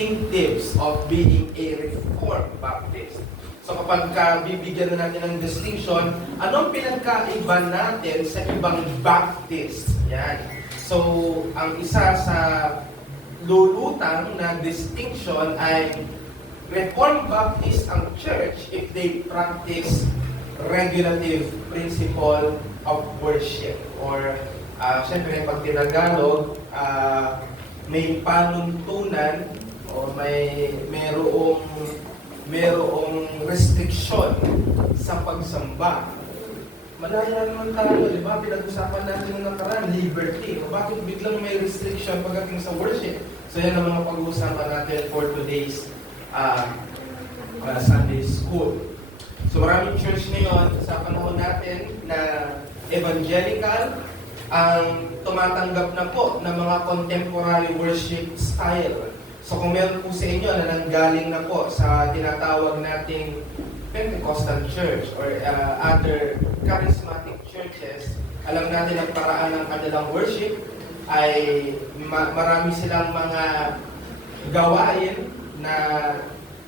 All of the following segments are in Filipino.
distinctives of being a Reformed Baptist. So kapag bibigyan na natin ng distinction, anong pinagkaiba natin sa ibang Baptist? Yan. So, ang isa sa lulutang na distinction ay Reformed Baptist ang church if they practice regulative principle of worship. Or, syempre, pag tinagalog, may panuntunan o merong restriction sa pagsamba. Malaya naman tayo, di ba? Pinag-usapan natin ng nakaraan, liberty. Bakit biglang may restriction pagdating sa worship? So yan ang mga pag-uusapan natin for today's Sunday School. So maraming church ngayon sa panahon natin na evangelical ang tumatanggap na po ng mga contemporary worship style. So kung meron po sa inyo na nanggaling na po sa tinatawag nating Pentecostal church or other charismatic churches, alam natin ang paraan ng kanilang worship ay marami silang mga gawain na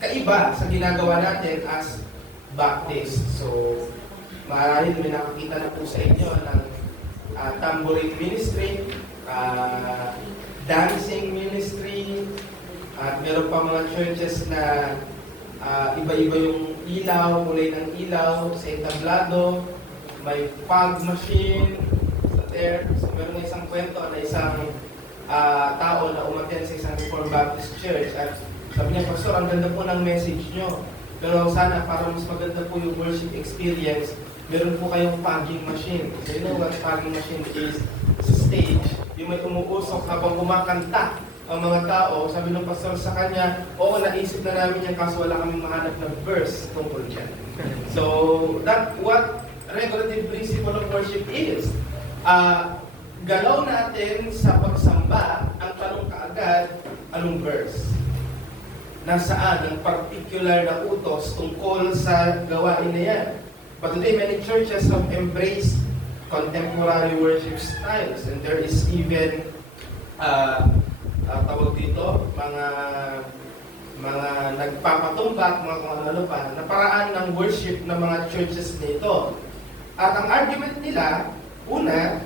kaiba sa ginagawa natin as Baptist. So, maaaring may nakakita na po sa inyo ng tambourine ministry, dancing ministry, at meron pa mga churches na iba-iba yung ilaw, kulay ng ilaw sa entablado, may fog machine sa there. So, meron na isang kwento na isang tao na umattend sa isang Reformed Baptist Church at sabi niya, Pastor, ang ganda po ng message nyo. Pero sana para mas maganda po yung worship experience, meron po kayong fogging machine. So you know what fogging machine is? Sa stage, yung may umuusok habang kumakanta ang mga tao. Sabi ng pastor sa kanya, oo, naisip na namin yan kaso wala kaming mahanap ng verse tungkol dyan. So, that's what regulative principle of worship is. Galaw natin sa pagsamba, ang tanong kaagad, anong verse? Nasaan ang particular na utos tungkol sa gawain na yan? But today, many churches have embraced contemporary worship styles, and there is even tawag dito, mga nagpapatumbak, mga kung ano pa, na paraan ng worship ng mga churches nito. At ang argument nila, una,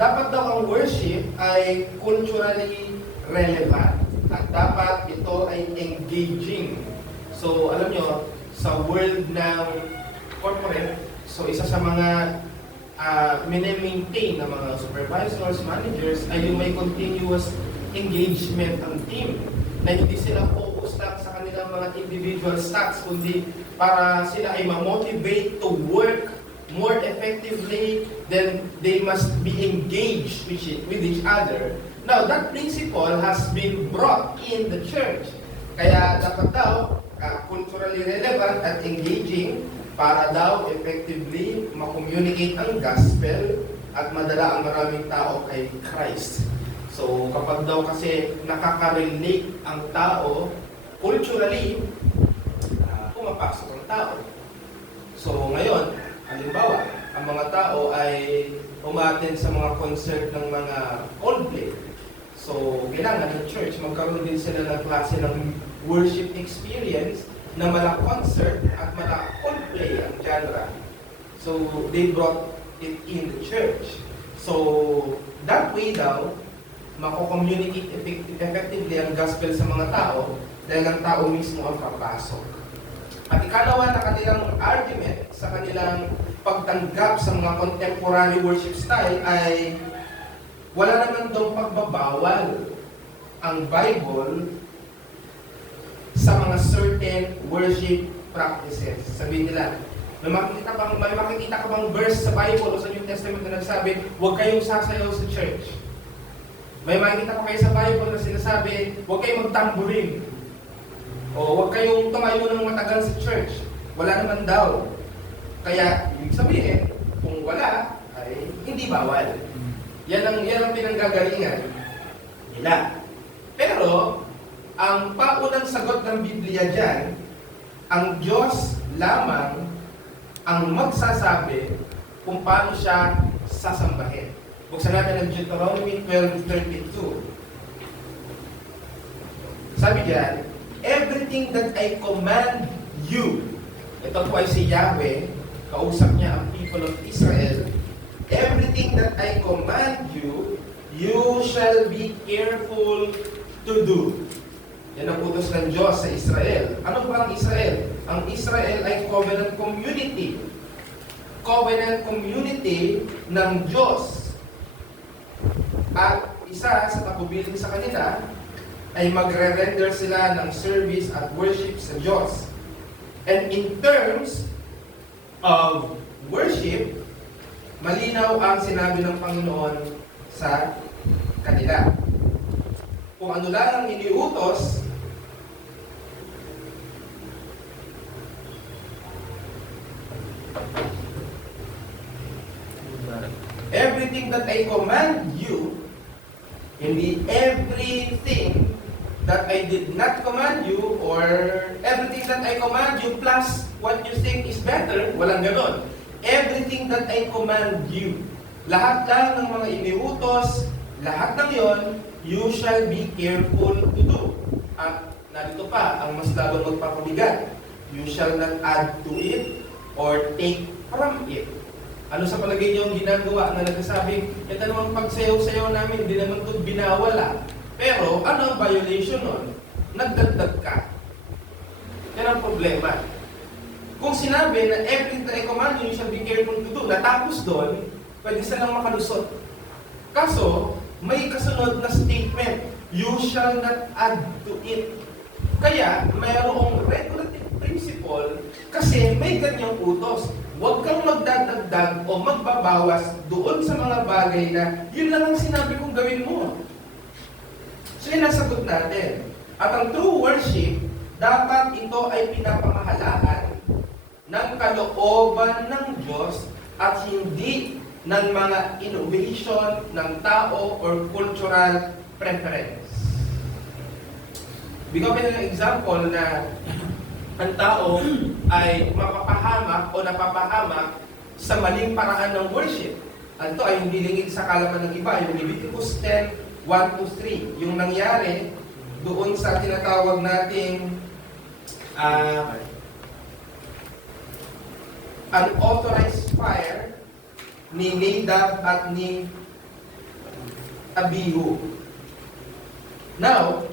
dapat daw ang worship ay culturally relevant at dapat ito ay engaging. So, alam nyo, sa world ng corporate, so isa sa mga mini-maintain ng mga supervisors, managers, ay yung may continuous engagement ng team na hindi sila focus lang sa kanilang mga individual stats, kundi para sila ay ma-motivate to work more effectively, then they must be engaged with each other. Now, that principle has been brought in the church. Kaya dapat daw culturally relevant at engaging para daw effectively ma-communicate ang gospel at madala ang maraming tao kay Christ. So, kapag daw kasi nakaka-relate ang tao, culturally, pumapasok ang tao. So, ngayon, halimbawa, ang mga tao ay umattend sa mga concert ng mga Coldplay. So, kailangan ng church, magkaroon din sila ng klase ng worship experience na mala concert at mala Coldplay ang genre. So, they brought it in the church. So, that way daw, mako-communicate effectively ang gospel sa mga tao dahil ang tao mismo ang papasok. At ikalawa na kanilang argument sa kanilang pagtanggap sa mga contemporary worship style ay wala naman daw pagbabawal ang Bible sa mga certain worship practices. Sabihin nila, may makikita ka bang verse sa Bible o sa New Testament na nagsabi, huwag kayong sasayaw sa church. May makikita pa kayo sa Bible na sinasabi, huwag kayong magtamburin. O huwag kayong tumayo ng matagal sa church. Wala naman daw. Kaya, ibig sabihin, kung wala, ay hindi bawal. Yan ang pinanggagalingan nila. Pero, ang paunang sagot ng Biblia dyan, ang Diyos lamang ang magsasabi kung paano siya sasambahin. Buksan natin ang Deuteronomy 12:32. Sabi diyan, everything that I command you. Ito po ay si Yahweh, kausap niya ang people of Israel. Everything that I command you, you shall be careful to do. Yan ang utos ng Diyos sa Israel. Ano ba ang Israel? Ang Israel ay covenant community. Covenant community ng Diyos. At isa sa tagubilin sa kanila ay magre-render sila ng service at worship sa Diyos. And in terms of worship, malinaw ang sinabi ng Panginoon sa kanila. Kung ano lang ang iniutos, everything that I command you, hindi everything that I did not command you, or everything that I command you plus what you think is better, walang ganon. Everything that I command you, lahat lang ng mga iniutos, lahat ng yon, you shall be careful to do. At narito pa, ang mas lalong magpapabigat, you shall not add to it or take from it. Ano sa palagay niyo ang ginagawa na nagsasabi, ito namang pagsayaw-sayaw namin, hindi naman ito binawala. Pero ano ang violation nun? Nagdagdag ka. Yan ang problema. Kung sinabi na everything that I command you shall be careful to do, natapos doon, pwede silang makalusot. Kaso, may kasunod na statement, you shall not add to it. Kaya, mayroong regulative principle kasi may ganyang utos. Huwag kang magdadagdag o magbabawas doon sa mga bagay na yun lang ang sinabi kong gawin mo. So yun ang sagot natin. At ang true worship, dapat ito ay pinapamahalaan ng kalooban ng Diyos at hindi ng mga innovation ng tao or cultural preference. Bigyan ko ng example na ang tao ay mapapahamak o napapahamak sa maling paraan ng worship. Ito ay hindi lingid sa kalaman ng iba. Yung Leviticus 10:1-3, yung nangyari doon sa tinatawag nating unauthorized fire ni Nadab at ni Abihu. Now,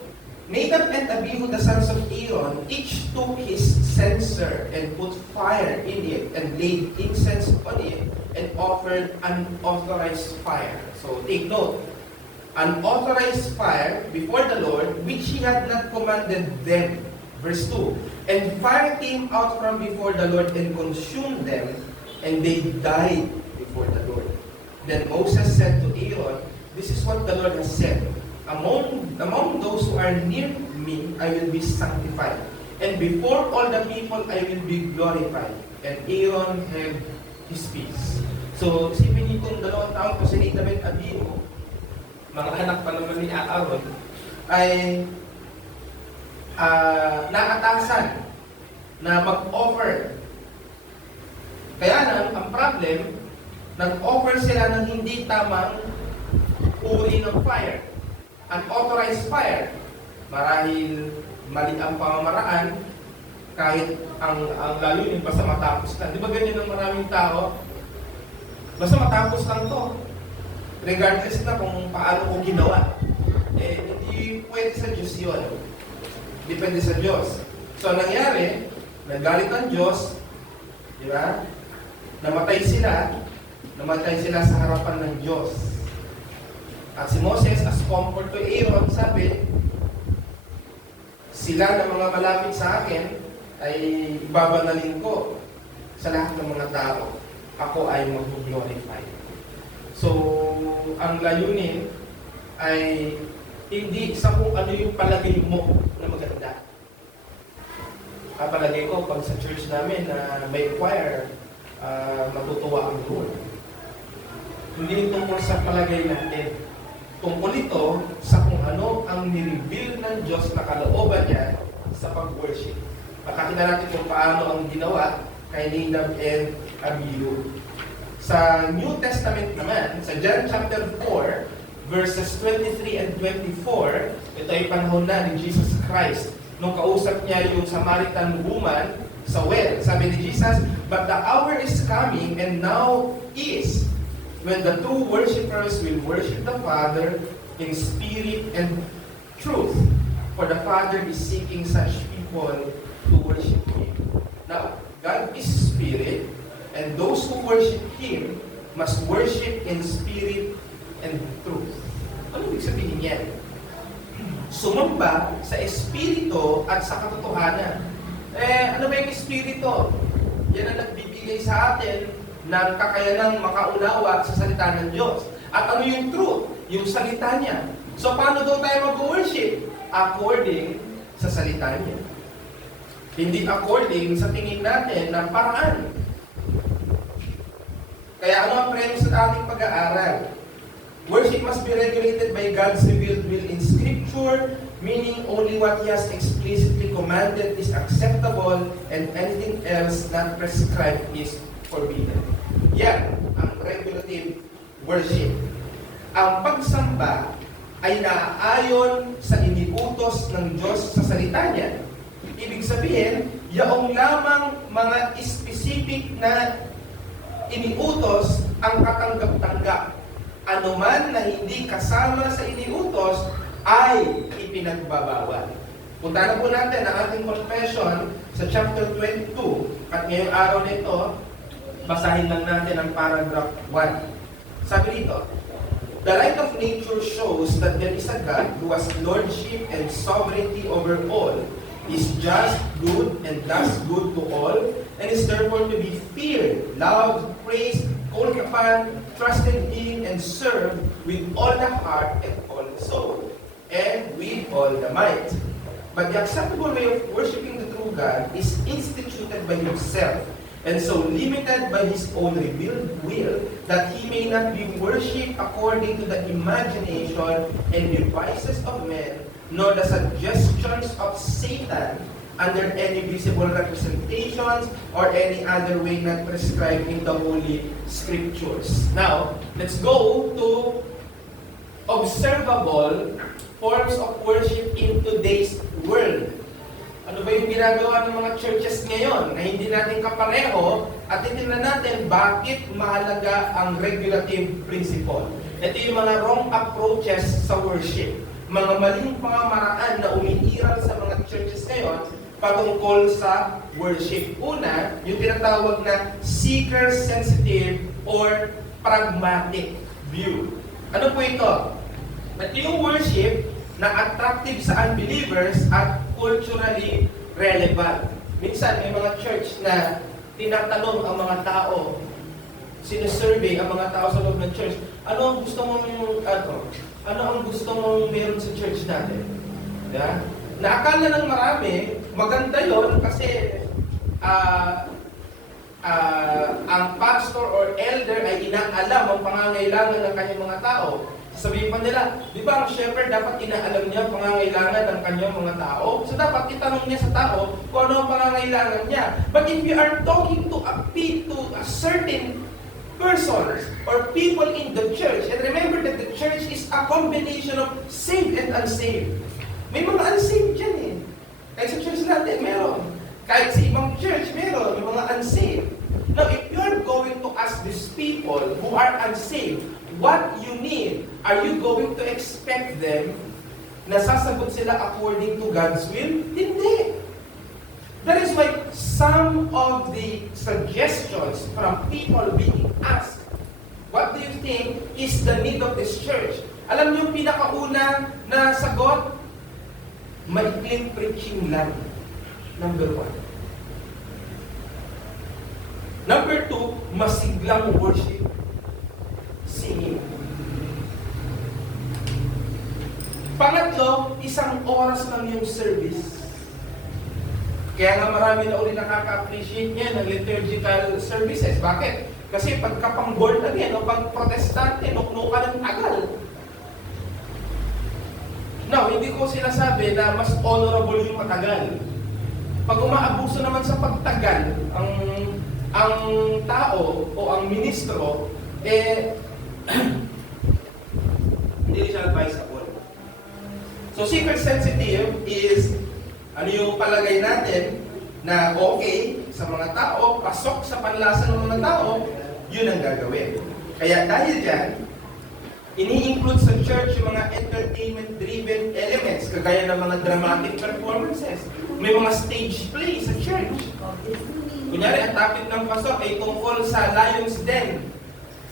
Nadab and Abihu, the sons of Aaron, each took his censer and put fire in it and laid incense on it and offered unauthorized fire. So take note, unauthorized fire before the Lord, which he had not commanded them. Verse 2, and fire came out from before the Lord and consumed them, and they died before the Lord. Then Moses said to Aaron, this is what the Lord has said. Among those who are near me, I will be sanctified. And before all the people, I will be glorified. And Aaron held his peace. So, isipin itong 2 taon ko si Nadab at Abihu, mga anak pa naman ni Aaron, ay naatasan na mag-offer. Kaya ang problem, nag-offer sila ng hindi tamang uri ng fire. Unauthorized fire. Marahil mali ang pamamaraan, kahit ang lalo yun, basta matapos lang. Di ba ganyan ang maraming tao? Basta matapos lang to. Regardless na kung paano ko ginawa. Hindi pwede sa Diyos yun. Depende sa Diyos. So, nangyari, nagalit ang Diyos, di ba? Namatay sila sa harapan ng Diyos. At si Moses, as comfort to Aaron, sabi, sila na mga malapit sa akin ay ibabanalin ko sa lahat ng mga tao. Ako ay mag-glorify. So, ang layunin ay hindi sa kung ano yung palagay mo na maganda. Palagay ko, pag sa church namin na may choir, matutuwa ang Lord. Hindi tungkol sa palagay natin. Tungkol ito sa kung ano ang nireveal ng Diyos na kalooban niya sa pag-worship. Makakita natin kung paano ang ginawa kay Nadab and Abihu. Sa New Testament naman, sa John chapter 4, verses 23 and 24, ito ay panahon na ni Jesus Christ. Nung kausap niya yung Samaritan woman sa well, sabi ni Jesus, "But the hour is coming and now is when the true worshipers will worship the Father in spirit and truth. For the Father is seeking such people to worship Him." Now, God is spirit, and those who worship Him must worship in spirit and truth. Ano ibig sabihin yan? Sumamba sa espiritu at sa katotohanan. Ano ba yung espiritu? Yan ang nagbibigay sa atin ng kakayanang makaunawa sa salita ng Diyos. At ano yung truth? Yung salita niya. So, paano daw tayo mag-worship? According sa salita niya. Hindi according sa tingin natin na paraan. Kaya ano ang premise sa ating pag-aaral? Worship must be regulated by God's revealed will in Scripture, meaning only what He has explicitly commanded is acceptable and anything else not prescribed is forbidden. Yan ang regulative worship. Ang pagsamba ay naaayon sa iniutos ng Diyos sa salita niya. Ibig sabihin, yaong lamang mga specific na iniutos ang katanggap-tanggap. Ano man na hindi kasama sa iniutos ay ipinagbabawal. Punta na po natin ang ating confession sa chapter 22. At ngayong araw na ito, basahin lang natin ang paragraph 1. Sabi dito, "The light of nature shows that there is a God who has lordship and sovereignty over all, is just, good, and does good to all, and is therefore to be feared, loved, praised, called upon, trusted in, and served with all the heart and all the soul, and with all the might. But the acceptable way of worshiping the true God is instituted by Himself, and so limited by His own revealed will, that He may not be worshipped according to the imagination and devices of men, nor the suggestions of Satan, under any visible representations or any other way not prescribed in the Holy Scriptures." Now, let's go to observable forms of worship in today's world. Ano ba yung ginagawa ng mga churches ngayon na hindi natin kapareho, at titingnan natin bakit mahalaga ang regulative principle. Ito yung mga wrong approaches sa worship. Mga maling pamamaraan na umiiral sa mga churches ngayon patungkol sa worship. Una, yung tinatawag na seeker-sensitive or pragmatic view. Ano po ito? Ito yung worship na attractive sa unbelievers at culturally relevant. Minsan, may mga church na tinatanong ang mga tao, sinasurvey ang mga tao sa loob ng church, ano ang gusto mong meron sa church natin? Yeah? Na akala ng marami, maganda yon kasi ang pastor or elder ay inaalam ang pangangailangan ng kanyang mga tao. Sabihin pa nila, di ba ang shepherd dapat inaalam niya ang pangangailangan ng kanyang mga tao? So dapat itanong niya sa tao kung ano ang pangangailangan niya. But if you are talking to a certain persons or people in the church, and remember that the church is a combination of saved and unsaved. May mga unsaved dyan eh. Kahit sa church natin, meron. Kahit sa ibang church, meron. May mga unsaved. Now, if you are going to ask these people who are unsaved, what you need, are you going to expect them na sasagot sila according to God's will? Hindi. That is why some of the suggestions from people being asked, what do you think is the need of this church? Alam niyo yung pinakauna na sagot? Maikling preaching lang. Number 1. Number 2, masiglang worship. Singing. Pangatlo, 1 oras lang yung service. Kaya nga marami na uli nakaka-appreciate niya ng liturgical services. Bakit? Kasi pagkapang born again o pag protestante, nuknukan ng tagal. Now, hindi ko sinasabi na mas honorable yung matagal. Pag umaabuso naman sa pagtagal, ang tao o ang ministro, hindi siya advisable. So, seeker sensitive is Ano yung palagay natin na okay sa mga tao, pasok sa panlasa ng mga tao, yun ang gagawin. Kaya dahil dyan, ini-include sa church yung mga entertainment-driven elements, kagaya ng mga dramatic performances. May mga stage play sa church. Kunyari, ang topic ng pasok ay tungkol sa Lion's Den.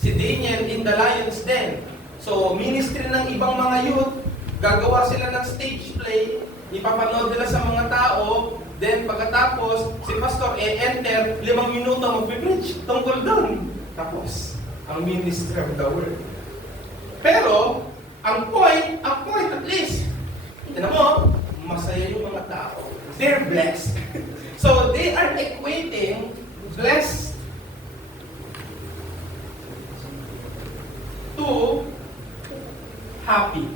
Si Daniel in the Lion's Den. So, ministry ng ibang mga youth, gagawa sila ng stage play, ipapanood nila sa mga tao, then pagkatapos, si pastor enter, 5 minuto mag-preach tungkol doon. Tapos, ang ministry of the word. Pero, ang point at least, tignan mo, masaya yung mga tao. They're blessed. So, they are equating blessed to happy.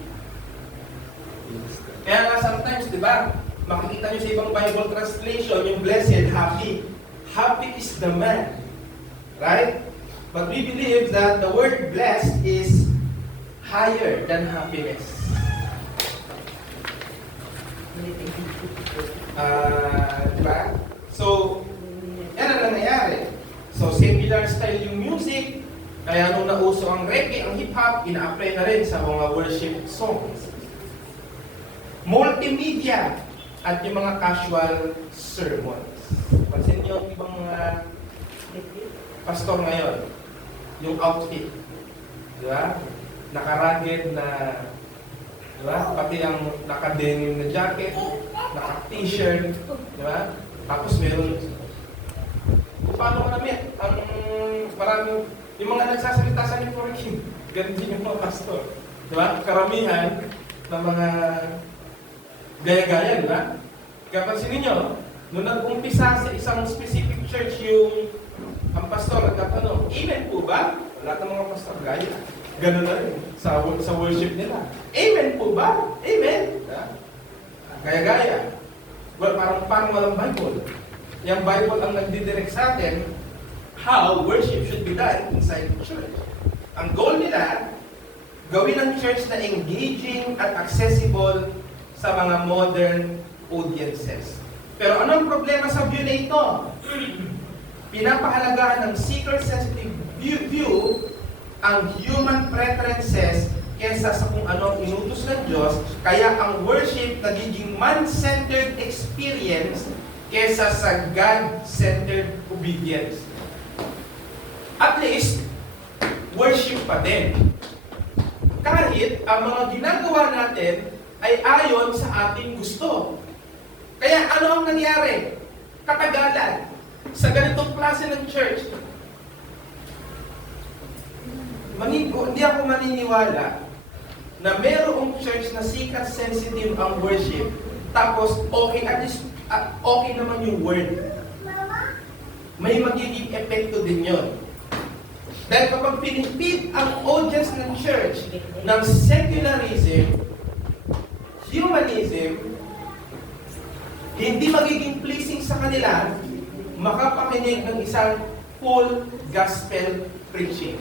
Kaya nga sometimes, di ba, makikita nyo sa ibang Bible translation, yung blessed, happy. Happy is the man. Right? But we believe that the word blessed is higher than happiness. Diba? So, yan ang nangyayari. So, similar style yung music. Kaya nung nauso ang reggae, ang hip-hop, ina-apply na rin sa mga worship songs. Multimedia at yung mga casual sermons. Pansin nyo yung ibang mga pastor ngayon, yung outfit. Diba? Naka-rugged na, diba? Pati ang naka-denim na jacket, naka-t-shirt, diba? Tapos meron, paano manamit? Ang maraming, yung mga nagsasalita sa networking, ganun din yung mga pastor. Diba? Karamihan ng mga gaya-gaya, diba? Kaya pansinin nyo, nung nag-umpisa sa isang specific church yung ang pastor nagtatanong, amen po ba? Lahat ng mga pastor gaya. Ganun na rin sa worship nila. Amen po ba? Amen. Gaya-gaya. Well, parang walang Bible. Yung Bible ang nagdidirect sa atin how worship should be done inside the church. Ang goal nila, gawin ang church na engaging at accessible sa mga modern audiences. Pero anong problema sa view na ito? Pinapahalagahan ng seeker-sensitive view ang human preferences kesa sa kung ano ang inutos ng Diyos, kaya ang worship nagiging man-centered experience kesa sa God-centered obedience. At least, worship pa din. Kahit ang mga ginagawa natin ay ayon sa ating gusto. Kaya ano ang nangyari? Katagalan sa ganitong klase ng church. Hindi ako maniniwala na mayroong church na sikat sensitive ang worship, tapos okay, at least okay naman yung word. May magiging epekto din yun. Dahil kapag pinipid ang audience ng church ng secularism, humanism, hindi magiging pleasing sa kanila makapakinig ng isang full gospel preaching.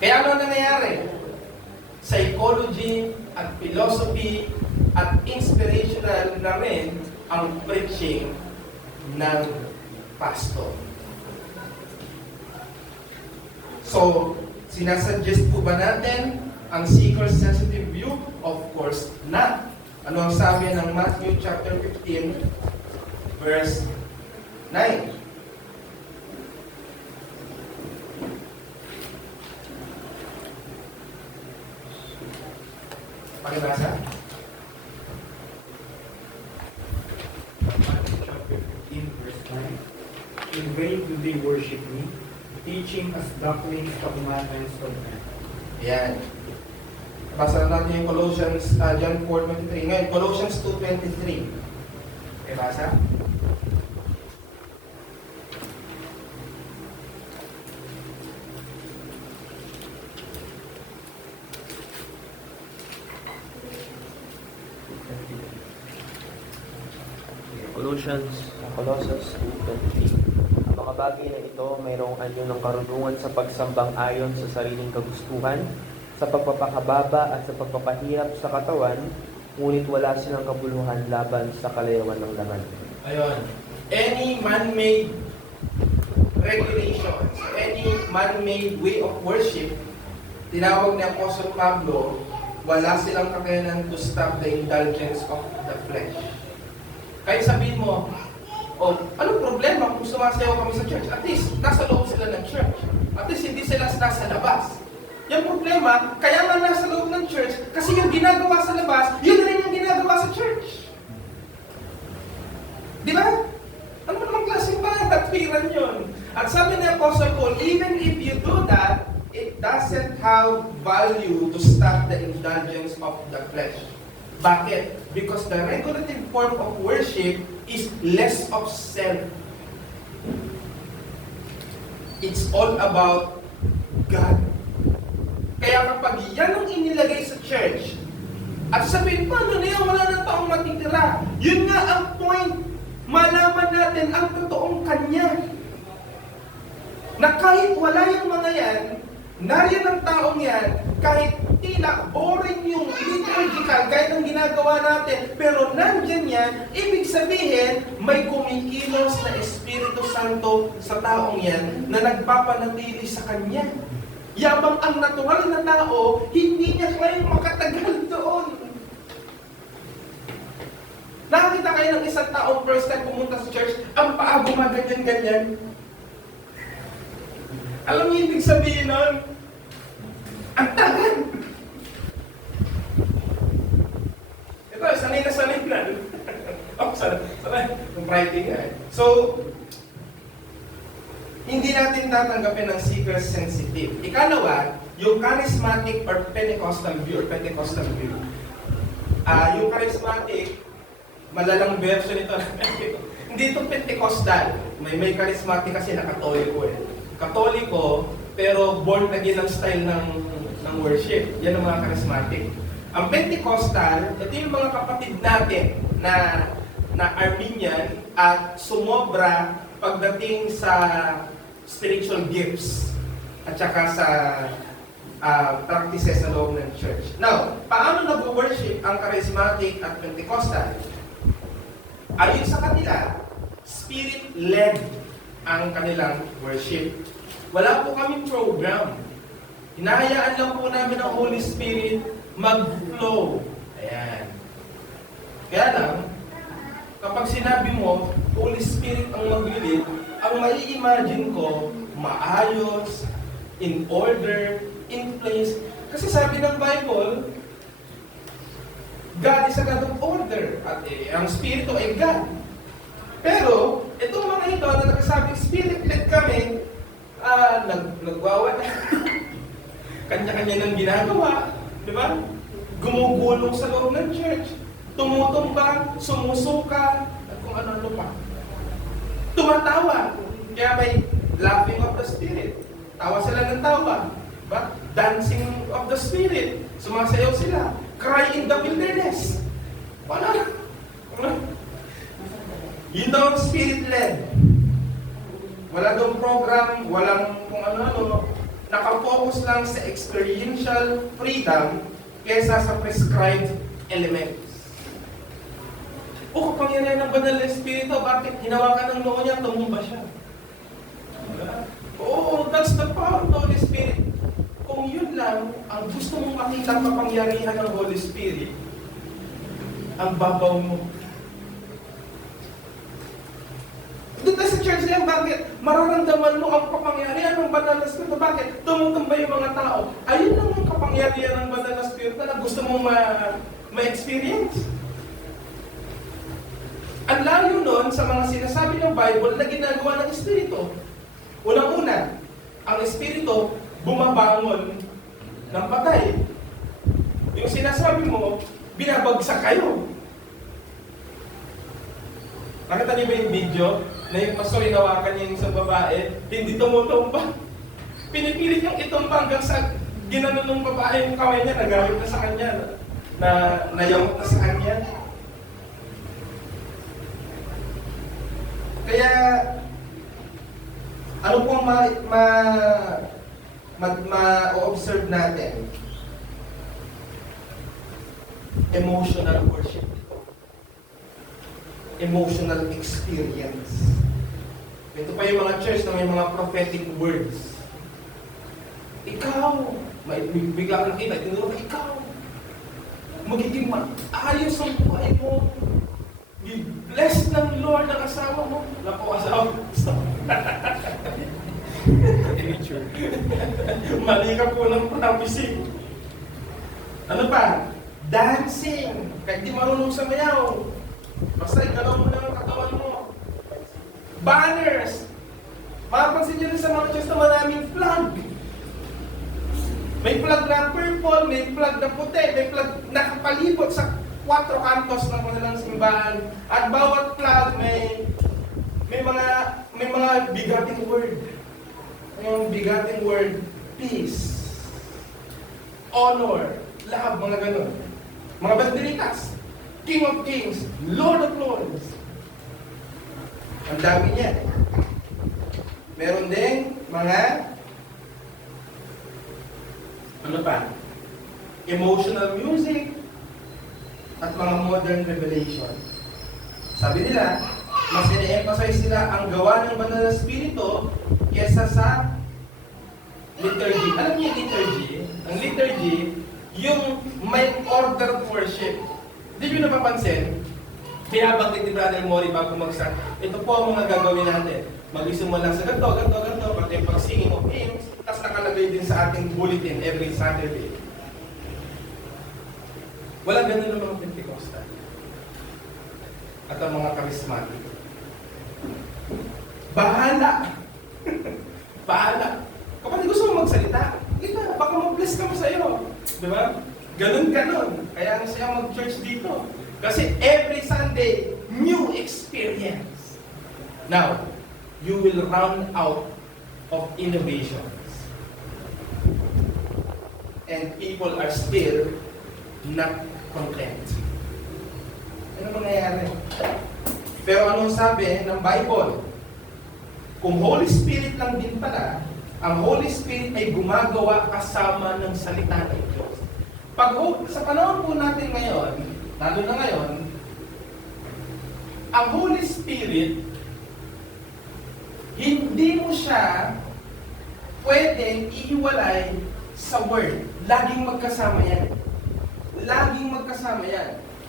Kaya ano nangyayari? Psychology at philosophy at inspirational na rin ang preaching ng pastor. So, sinasuggest po ba natin ang seeker-sensitive view? Of course not. Ano ang sabi ng Matthew chapter 15, verse 9? Pakibasa? Matthew chapter 15, verse 9. In vain do they worship me, teaching as doctrines the commandments of men. Yan. Basa natin yung Colossians, John 4:23. Ngayon, Colossians 2:23. Okay, basa? Colossians 2:20. Ang mga bagay na ito mayroong anyo ng karunungan sa pagsambang ayon sa sariling kagustuhan, sa pagpapakababa at sa pagpapahirap sa katawan, ngunit wala silang kabuluhan laban sa kalayawan ng laman. Ayun. Any man-made regulations, any man-made way of worship, tinawag ni Apostle Pablo, wala silang kakayanan to stop the indulgence of the flesh. Kaya sabihin mo, oh, anong problema kung sumasayaw kami sa church? At least, nasa loob sila ng church. At least, hindi sila nasa labas. Yung problema, kaya nga nasa loob ng church, kasi yung ginagawa sa labas, yun rin yung ginagawa sa church. Di ba? Ano namang klaseng patwiran yun? At sabi ni Apostle Paul, even if you do that, it doesn't have value to stop the indulgence of the flesh. Bakit? Because the regulative form of worship is less of self. It's all about God. Kaya kapag yan ang inilagay sa church, at sabihin, paano na yan? Wala na taong matitira. Yun nga ang point. Malaman natin ang totoong Kanya. Na kahit wala yung mga yan, nariyan ang taong yan, kahit tila boring yung liturgical, kahit ang ginagawa natin, pero nandyan yan, ibig sabihin, may kumikilos na Espiritu Santo sa taong yan na nagpapanatili sa Kanya. Yabang ang natural na tao, hindi niya kayang makatagal doon. Nakakita kayo ng isang taong first time pumunta sa church, ang paa gumaganyan-ganyan. Alam niyo ibig sabihin nun? Ang tagal! Ito, sanay na sanay na. Oh, sanay. Yung writing nga eh. So, hindi natin tatanggapin ng seeker sensitive. Ikalawa, yung charismatic or Pentecostal view. Yung charismatic, malalang version ito. Hindi ito Pentecostal. May charismatic kasi na Katoliko eh. Katoliko, pero born again ang style ng worship. Yan ang mga charismatic. Ang Pentecostal, ito yung mga kapatid natin na Armenian at sumobra pagdating sa spiritual gifts at saka sa practices sa loob ng church. Now, paano nag-worship ang charismatic at Pentecostal? Ayon sa kanila, spirit-led ang kanilang worship. Wala po kaming program. Hinahayaan lang po namin ang Holy Spirit mag-flow. Ayan. Kaya lang, kapag sinabi mo, Holy Spirit ang mag-lead, ang mai-imagine ko, maayos, in order, in place. Kasi sabi ng Bible, God is a God of order. At ang Espiritu ay God. Pero, itong mga ito na nagsasabing Spirit-led kami, nagwawala. Kanya-kanya ng ginagawa. Di ba? Gumugulong sa loob ng church. Tumutumba, sumusuka, at kung ano-ano pa. Tumatawa. Kaya may laughing of the Spirit. Tawa sila ng tawa. Diba? Dancing of the Spirit. Sumasayaw sila. Cry in the wilderness. Wala. Yun daw ang Spirit-led. Wala daw program, walang kung ano-ano. Nakafocus lang sa experiential freedom kaysa sa prescribed elements. O kapangyarihan ng banal na Espiritu, bakit hinawakan ng noo niya, tumumba siya? Oo, that's the power of the Holy Spirit. Kung yun lang, ang gusto mong makita ang kapangyarihan ng Holy Spirit, ang babaw mo. Doon tayo sa church na yan, bakit? Mararamdaman mo ang kapangyarihan ng banal na Espiritu. Bakit? Tumutumba yung mga tao. Ayun lang ang kapangyarihan ng banal na Espiritu na gusto mong ma-experience. Ang layo nun sa mga sinasabi ng Bible na ginagawa ng Espiritu. Unang-una, ang Espiritu bumabangon ng patay. Yung sinasabi mo, binabagsak kayo. Nakita niyo ba yung video na yung pastor hinawakan niya yung isang babae, hindi tumutumba. Pinipilit yung itumba hanggang sa ginanon ng babae yung kamay niya, nagawit na sa kanya, na nayamot na sa kanya. Kaya, ano pong ma-observe natin? emotional worship. Emotional experience. Ito pa yung mga church na may mga prophetic words. Ikaw, may bigla kang nakita, tinuro ka, ikaw, magiging maayos ang buhay mo. Blessed ng Lord ang asawa mo. Wala po asawa. Mali ka po ng prophecy. Ano pa? Dancing. Kahit di marunong sa mayaw. Basta ikalaw mo lang ang katawan mo. Banners. Mapapansin nyo rin sa mga church na maraming flag. May flag na purple, may flag na puti, may flag na nakapalibot sa 4 kantos ng kanilang simbahan. At bawat flag may mga bigating word. Yung bigating word, peace, honor, love, mga ganun. Mga banderitas, King of Kings, Lord of Lords. Ang dami niya. Meron din mga ano pa? Emotional music at mga modern revelation. Sabi nila, mas ine-emphasize nila ang gawa ng banal na spirito kesa sa liturgy. Alam niyo yung liturgy? Ang liturgy, yung may order of worship. Hindi nyo napapansin? Binabanggit ni Brother Mori bago magstart. Ito po ang mga gagawin natin. Mag-isimula sa ganito, pati yung pag-singing of hymns, tapos nakalagay din sa ating bulletin every Saturday. Walang ganun ng mga Pentecostal. At ang mga charismatic. Bahala! Bahala! Kapag gusto mo magsalita, ito, baka mag-bless ka mo sa iyo. Di ba? Ganun. Kaya ang siya mag-church dito. Kasi every Sunday, new experience. Now, you will run out of innovations. And people are still not content. Ano mangyayari? Pero anong sabi ng Bible? Kung Holy Spirit lang din pala, ang Holy Spirit ay gumagawa kasama ng salita ng Diyos. Sa panahon po natin ngayon, lalo na ngayon, ang Holy Spirit, hindi mo siya pwedeng ihiwalay sa Word. Laging magkasama yan.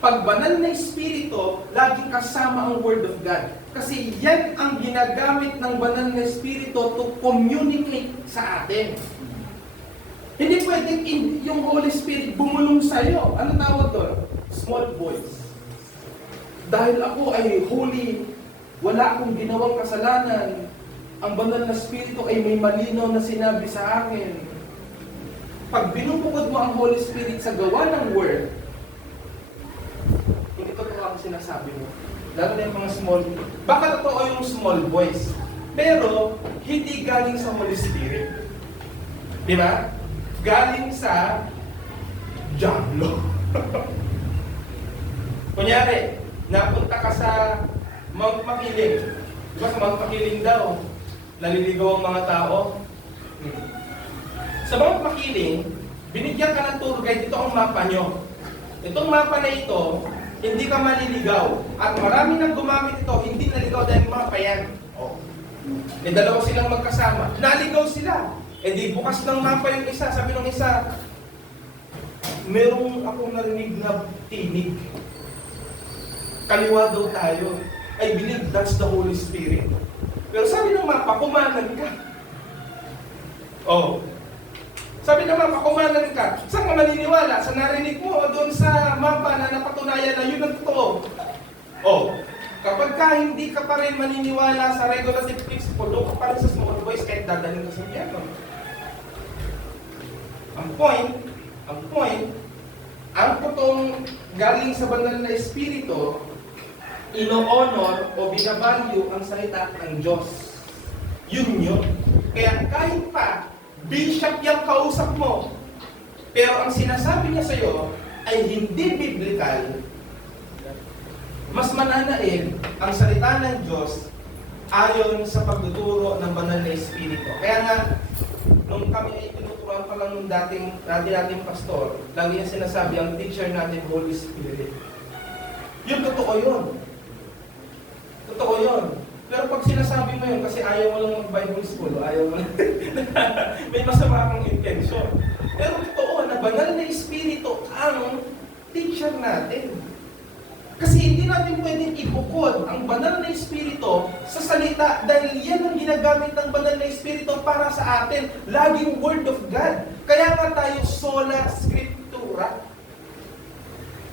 Pag banal na Espiritu, laging kasama ang Word of God. Kasi yan ang ginagamit ng banal na Espiritu to communicate sa atin. Hindi pwedeng yung Holy Spirit bumulong sa'yo. Ano tawag doon? Small voice. Dahil ako ay holy, wala akong ginawang kasalanan, ang banal na Espiritu ay may malinaw na sinabi sa akin. Pag binubukod mo ang Holy Spirit sa gawa ng Word, hindi totoo ang sinasabi mo. Lalo na yung mga small, baka totoo yung small voice, pero hindi galing sa Holy Spirit. Di ba? Galing sa Diablo. Kunyari, napunta ka sa Mount Makiling. Di ba sa Mount Makiling daw, naliligaw ang mga tao. Sa Mount Makiling, binigyan ka ng tour guide, ito ang mapa nyo. Itong mapa na ito, hindi ka maliligaw. At marami nang gumamit ito, hindi naligaw dahil mapa yan. Dalawa silang magkasama. Naligaw sila. Di bukas ng mapa yung isa. Sabi ng isa, merong akong narinig na tinig. Kaliwa daw tayo. I believe that's the Holy Spirit. Pero sabi ng mapa, kumanan ka. Sabi ng mapa, kumanan ka. Saan ka maniniwala? Sa narinig mo o doon sa mapa na napatunayan na yun ang totoo? Kapag ka hindi ka pa rin maniniwala sa regulative principle, doon ka pa rin sa small voice kahit dadaling ka sa biyano. Ang point, ang totoong galing sa banal na Espiritu, ino-honor o binavalue ang salita ng Diyos. Yun. Kaya kahit pa, bishop yung kausap mo, pero ang sinasabi niya sa'yo ay hindi biblical, mas mananaig ang salita ng Diyos ayon sa pagtuturo ng banal na Espiritu. Kaya nga, nung kami ay tinuturuan pa lang nung dating pastor, lagi niya sinasabi, ang teacher natin, Holy Spirit. Yun, totoo yun. Totoo yun. Pero pag sinasabi mo yun, kasi ayaw mo lang mag-Bible school, ayaw mo lang, may masama kang intention. Pero totoo na banal na Espiritu ang teacher natin. Kasi hindi natin pwedeng ibukod ang banal na Espiritu sa salita dahil yan ang ginagamit ng banal na Espiritu para sa atin. Laging Word of God. Kaya nga tayo sola scriptura.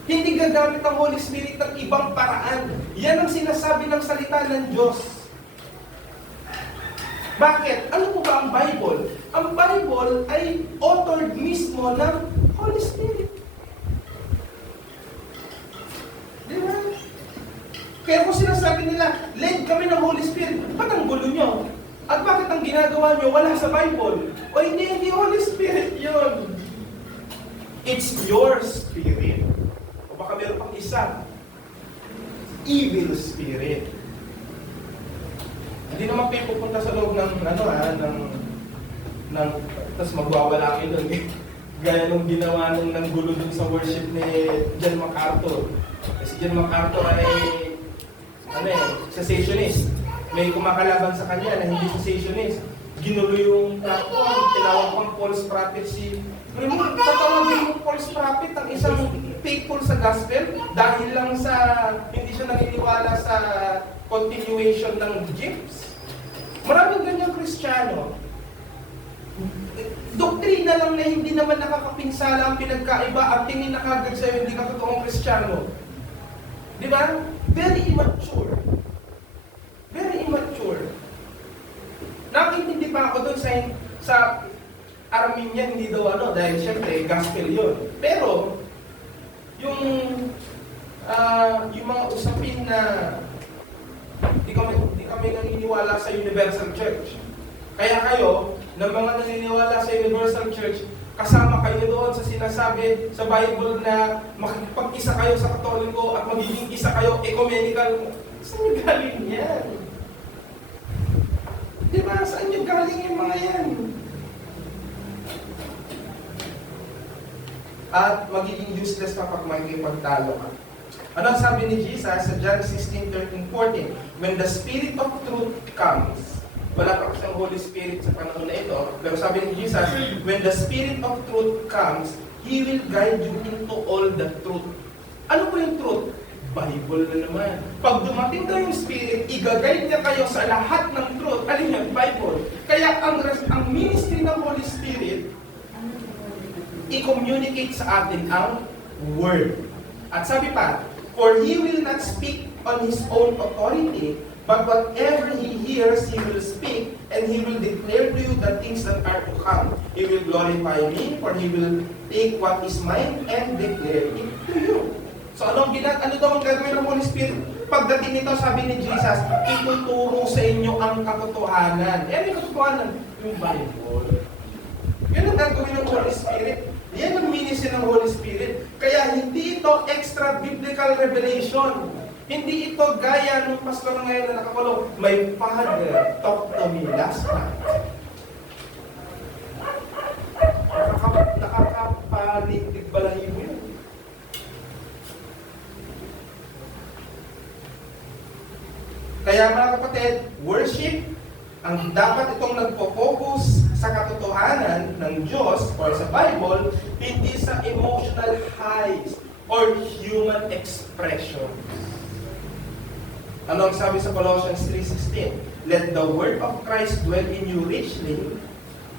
Hindi gagamit ang Holy Spirit ng ibang paraan. Yan ang sinasabi ng salita ng Diyos. Bakit? Ano po ba ang Bible? Ang Bible ay authored mismo ng Holy Spirit. Di ba? Kaya kung sinasabi nila, led kami ng Holy Spirit, ba't ang gulo nyo? At bakit ang ginagawa nyo wala sa Bible? O hindi Holy Spirit yun. It's your spirit. O baka meron pang isa, evil spirit. Hindi naman kayo pupunta sa loob ng tapos magwawala kayo doon. Gaya nung ginawa ng gulo dun sa worship ni John MacArthur. Si John MacArthur ay cessationist. May kumakalaban sa kanya na hindi cessationist. Ginulo yung platform, tinawag pang false prophet si tatawagin yung false prophet ang isang faithful sa gospel dahil lang sa hindi siya naniniwala sa continuation ng gifts. Maraming ganyang Kristiyano. Doktrina lang na hindi naman nakakapinsala ang pinagkaiba, ang tingin na kagad sa'yo, hindi ka totoong Kristiyano. Di ba? Very immature. Very immature. Nakintindi pa ako doon sa Armenian, hindi daw dahil syempre, gospel yun. Pero, yung mga usapin na di kami naniniwala sa Universal Church. Kaya kayo, ng mga naniniwala sa Universal Church, kasama kayo doon sa sinasabi sa Bible na makikipag-isa kayo sa Katoliko at magiging isa kayo ecumenical. Saan nyo galing yan? Di ba? Saan nyo galing yung mga yan? At magiging useless kapag makikipagtalo ka. Ano ang sabi ni Jesus sa John 16:13-14? When the Spirit of truth comes, wala pa kasing Holy Spirit sa panahon na ito, pero sabi ni Jesus, when the Spirit of truth comes, He will guide you into all the truth. Ano po yung truth? Bible na naman. Pag dumating daw yung Spirit, i-guide niya kayo sa lahat ng truth. Alin yan? Bible. Kaya ang ministry ng Holy Spirit, i-communicate sa atin ang Word. At sabi pa, for He will not speak on His own authority, but whatever He hears, He will speak, and He will declare to you the things that are to come. He will glorify Me, for He will take what is mine and declare it to you. So ano daw ang gagawin ng Holy Spirit? Pagdating nito, sabi ni Jesus, ituturo sa inyo ang katotohanan. Ano yung katotohanan? Yung Bible. Yan ang gagawin ng Holy Spirit. Yan ang ministry ng Holy Spirit. Kaya hindi ito extra biblical revelation. Hindi ito gaya ng pastor ngayon na nakakulong. My father talked to me last night. Nakakapaligtig balahibo yun. Kaya mga kapatid, worship, ang dapat itong nagpo-focus sa katotohanan ng Diyos or sa Bible, hindi sa emotional highs or human expression. Ano ang sabi sa Colossians 3:16? Let the word of Christ dwell in you richly,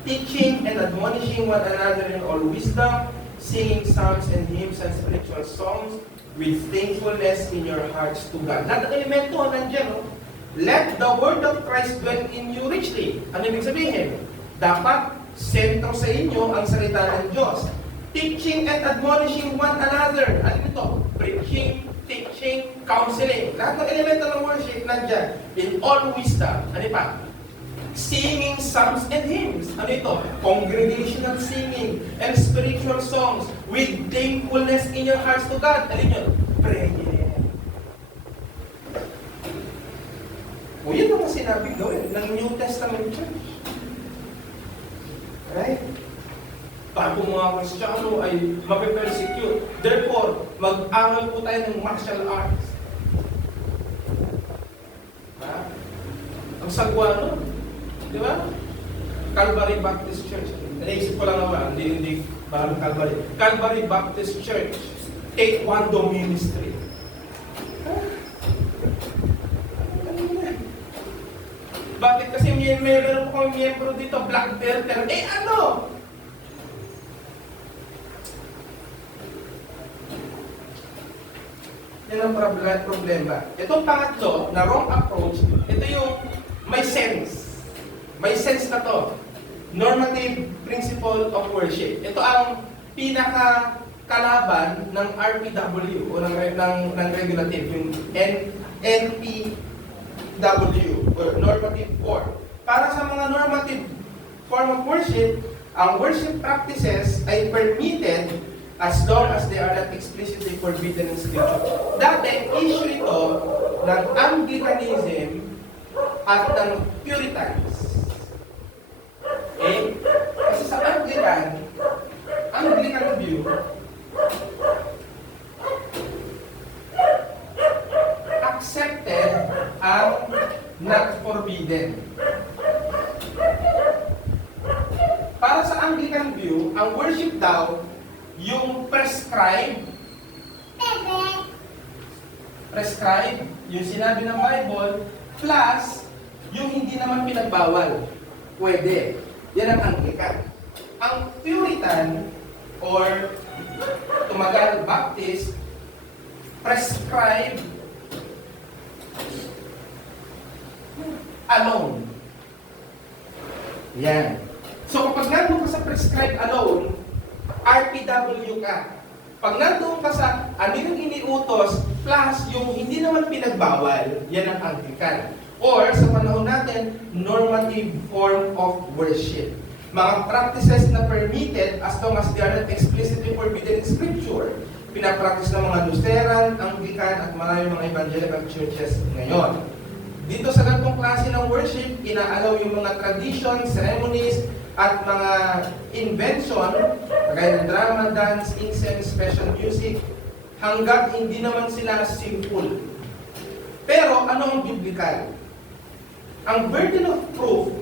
teaching and admonishing one another in all wisdom, singing psalms and hymns and spiritual songs with thankfulness in your hearts to God. Lahat ng elemento nandiyan, no? Let the word of Christ dwell in you richly. Ano ibig sabihin? Dapat sentro sa inyo ang salita ng Diyos. Teaching and admonishing one another. Ano ito? Preaching, teaching, counseling. Lahat ng elemento ng worship nandiyan. In all wisdom. Ano pa? Singing psalms and hymns. Ano ito? Congregational singing and spiritual songs with thankfulness in your hearts to God. Ano yun? Prayer. O yun ang sinabi gawin ng New Testament Church. Right? Tayo mga Kristiyano ay mape-persecute. Therefore, mag-aral po tayo ng martial arts. Ha? Ang sagwa nun. Di ba? Calvary Baptist Church. Naisip ko lang naman, hindi parang Calvary. Calvary Baptist Church. Taekwondo Ministry. Bakit? Kasi meron po kami miyembro dito, Black Belter. Ano? Yan ang problema. Itong pangatlo, na wrong approach, ito yung may sense. May sense na to. Normative Principle of Worship. Ito ang pinaka-kalaban ng RPW o ng regulative, yung NPW or Normative Form. Para sa mga normative form of worship, ang worship practices ay permitted as long as they are not explicitly forbidden in Scripture. Dati, issue ito ng Anglicanism at ng Puritans. Okay? Kasi sa Anglican view, accepted ang not forbidden. Para sa Anglican view, ang worship daw yung prescribe, yung sinabi ng Bible, plus yung hindi naman pinagbawal. Pwede. Yan ang Anglican. Ang Puritan or Tumagal Baptist, prescribe alone. Yan. So kapag nandun ka sa prescribe alone, RPW ka. Pag nandun ka sa ano yung iniutos plus yung hindi naman pinagbawal, yan ang Anglican. Or sa panahon natin, normative form of worship. Mga practices na permitted as long as they are not explicitly forbidden in Scripture. Pinapractice ng mga Lutheran, Anglican at maraming mga evangelical churches ngayon. Dito sa ganitong klase ng worship, inaalaw yung mga tradition, ceremonies, at mga invention, kagaya ng drama, dance, incense, special music, hanggat hindi naman sila sinful. Pero ano ang biblical? Ang burden of proof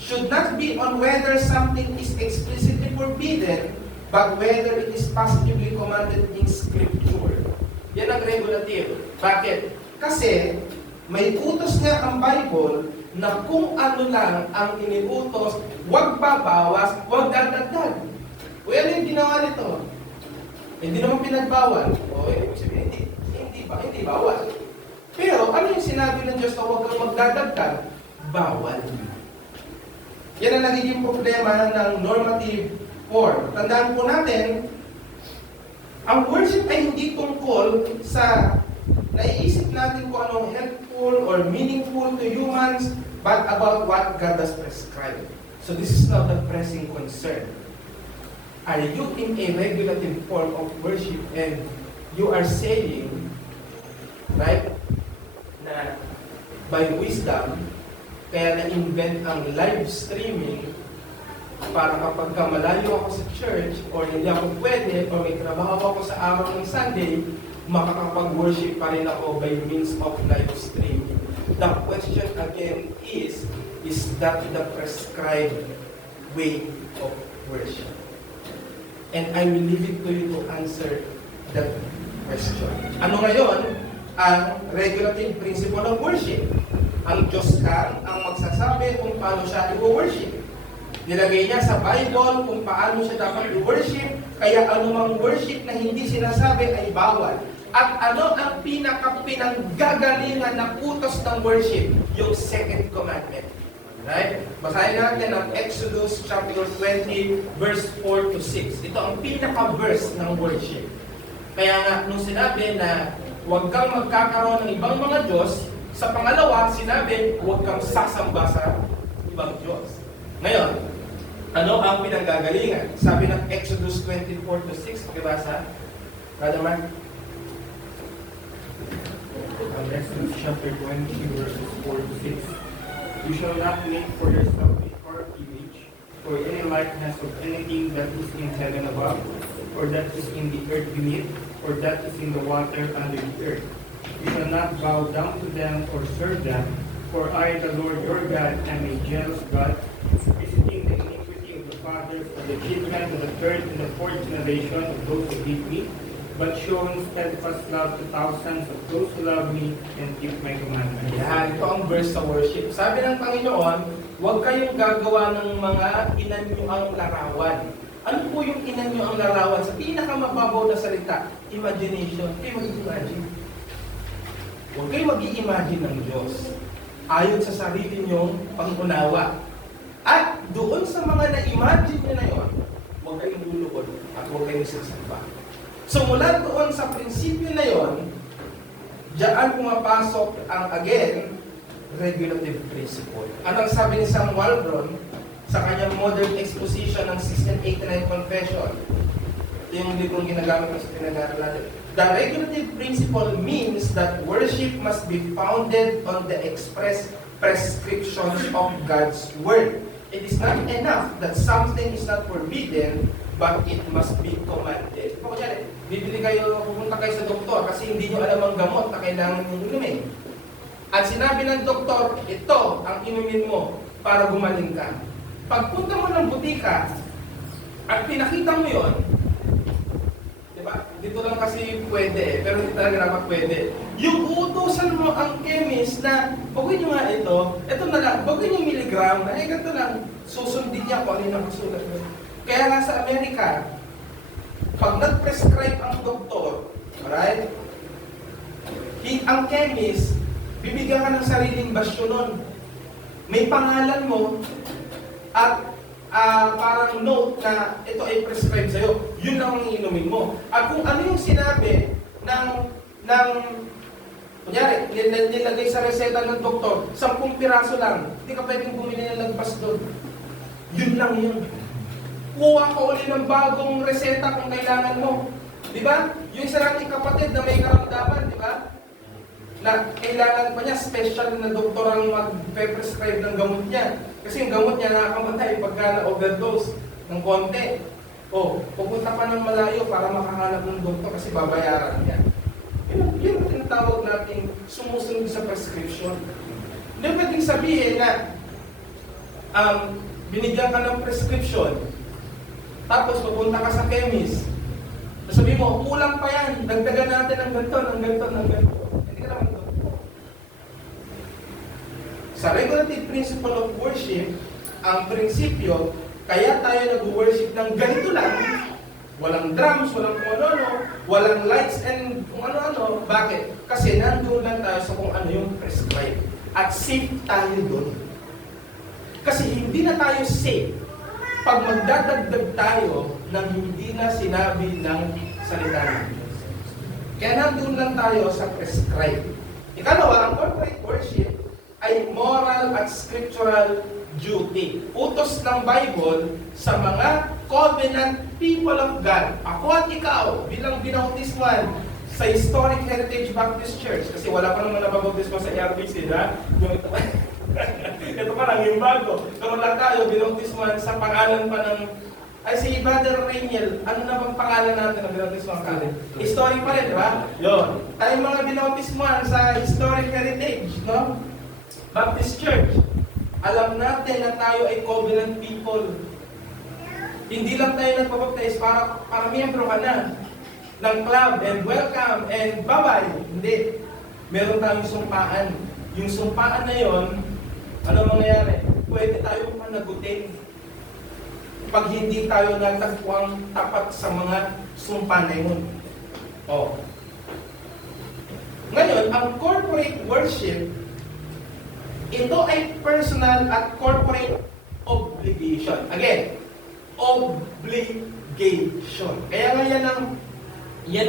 should not be on whether something is explicitly forbidden, but whether it is positively commanded in Scripture. Yan ang regulative. Bakit? Kasi may utos nga ang Bible na kung ano lang ang iniutos, huwag babawas, huwag dadagdag. O yan yung ginawa nito. Hindi naman pinagbawal. O hindi bawal. Pero ano yung sinabi ng Diyos na huwag kang magdadagdag? Bawal. Yan ang nagiging problema ng normative form. Tandaan po natin, ang worship ay hindi tungkol sa naiisip natin kung anong helpful or meaningful to humans, but about what God has prescribed. So this is not a pressing concern. Are you in a regulative form of worship and you are saying, right, na by wisdom, kaya na-invent ang live streaming para kapag malayo ako sa church or hindi ako pwede or may trabaho ako sa araw ng Sunday, makakapag-worship pa rin ako by means of live streaming. The question again is that the prescribed way of worship? And I will leave it to you to answer that question. Ano ngayon ang regulative principle of worship? Ang Diyos lang ang magsasabi kung paano siya i-worship. Nilagay niya sa Bible kung paano siya dapat i-worship, kaya anumang worship na hindi sinasabi ay bawal. At ano ang pinanggagalingan ng utos ng worship? Yung second commandment. Right? Basahin natin ang Exodus chapter 20, verse 4 to 6. Ito ang pinaka-verse ng worship. Kaya nga, nung sinabi na huwag kang magkakaroon ng ibang mga Diyos, sa pangalawa, sinabi, huwag kang sasamba sa ibang Diyos. Ngayon, ano ang pinanggagalingan? Sabi ng Exodus 24 to 6, pakibasa. Brother Mark? Exodus chapter 20, verses 4 to 6. You shall not make for yourself a carved image or any likeness of anything that is in heaven above, or that is in the earth beneath, or that is in the water under the earth. You shall not bow down to them or serve them, for I, the Lord your God, am a jealous God, visiting the iniquity of the fathers of the children to the third and the fourth generation of those who hate me, but showing steadfast love to thousands of those who love me and keep my commandments. Yan, ito ang verse sa worship. Sabi ng Panginoon, huwag kayong gagawa ng mga inanyuang larawan. Ano po yung inanyuang larawan? Sa pinakamababaw na salita, imagination. Kayo mag-imagine. Huwag kayo mag-i-imagine ng Diyos. Ayon sa sarili niyong pangunawa. At doon sa mga na-imagine nyo na yun, huwag kayong lulukod at huwag kayong sasamba. So mula doon sa prinsipyo na yon, diyan pumapasok ang again, regulative principle. Anong sabi ni Sam Waldron sa kanyang modern exposition ng 1689 Confession? Ito yung librong ginagamit ko sa pinag-aaral natin. The regulative principle means that worship must be founded on the express prescriptions of God's Word. It is not enough that something is not forbidden, but it must be commanded. Kunyari, bibili kayo, pupunta kayo sa doktor kasi hindi nyo alam ang gamot na kailangan nyo inumin. At sinabi ng doktor, ito ang inumin mo para gumaling ka. Pagpunta mo ng butika at pinakita mo yon, di ba? Dito lang kasi pwede, pero hindi talaga dapat pwede. Yung utusan mo ang chemist na, baguhin nyo nga ito na lang, baguhin yung milligram, na ganito lang, susundin niya kung ano yung nakasulat mo. Kaya nga sa Amerika, pag nag-prescribe ang doktor, alright, ang chemist, bibigyan ka ng sariling basyo nun. May pangalan mo at parang note na ito ay prescribe sa'yo. Yun lang ang inumin mo. At kung ano yung sinabi ng kunyari, nilagay sa reseta ng doktor, 10 piraso lang, hindi ka pwedeng bumili ng lagpas doon. Yun lang yun. Kuha ka uli ng bagong reseta kung kailangan mo. Di ba? Yung isa nating kapatid na may karamdaman, di ba? Na kailangan pa niya, special na doktor ang mag-prescribe ng gamot niya. Kasi yung gamot niya nakakamatay pagka na-overdose ng konti. O, pupunta pa ng malayo para makahanap ng doktor kasi babayaran niya. Yun ang tinatawag natin sumusunod sa prescription. Hindi pwedeng sabihin na binigyan ka ng prescription, tapos pupunta ka sa chemist. Sabi mo, kulang pa yan. Dagdagan natin ng ganito, ng ganito, ng ganito. Hindi ka naman ito. Sa regulative principle of worship, ang prinsipyo, kaya tayo nag-worship ng ganito lang, walang drums, walang kung ano-ano, walang lights and kung ano-ano. Bakit? Kasi nandun lang tayo sa kung ano yung prescribe. At safe tayo doon. Kasi hindi na tayo safe pag magdadagdag tayo ng hindi na sinabi ng salita ng Diyos. Kaya nandun lang tayo sa prescribe. Ikalawa, ang corporate worship ay moral at scriptural duty. Utos ng Bible sa mga covenant people of God. Ako at ikaw, bilang binautisman sa Historic Heritage Baptist Church, kasi wala pa naman nababautismo sa RPC, ha? Ito pa lang yung bago. Pero lang tayo, binautisman sa pangalan pa ng ay si Brother Rainiel, ano na bang pangalan natin ng binautisman kami? Historic pa rin, di ba? Yun. Tayo mga binautisman sa Historic Heritage, no? Baptist Church. Alam natin na tayo ay covenant people. Hindi lang tayo nagpapaptize para miyembro ka na ng club and welcome and bye-bye. Hindi. Meron tayong sumpaan. Yung sumpaan na yon, ano mangyayari? Pwede tayong panagutin pag hindi tayo natagpuang tapat sa mga sumpa na yun. Oh. Ngayon, ang corporate worship, ito ay personal at corporate obligation. Again, obligation. Kaya nga yan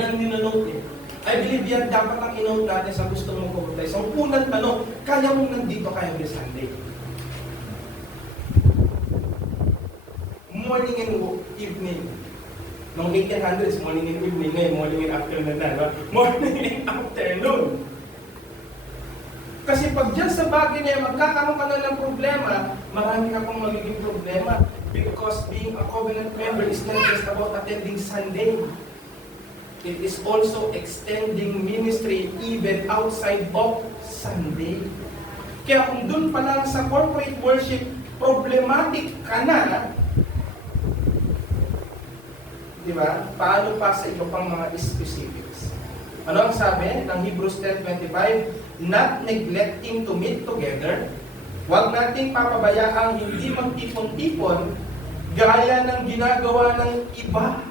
ang ninonote eh. I believe yan dapat ang inote natin sa gusto mong pagpapatay. So, unang tanong, kaya mong nandito kayo this Sunday? Morning and evening. Noong 1800s, morning and evening. Ngayon, morning and afternoon na. Diba? Morning and afternoon. Kasi pag dyan sa bagay na yan, magkakaroon ka na ng problema, marami ka pang magiging problema. Because being a covenant member is not just about attending Sunday. It is also extending ministry even outside of Sunday. Kaya kung dun pa lang sa corporate worship, problematic ka na, di ba? Paano pa sa iba pang mga specifics? Ano ang sabi ng Hebrews 10:25? Not neglecting to meet together. Huwag nating papabayaang hindi magtipon-tipon gaya ng ginagawa ng iba.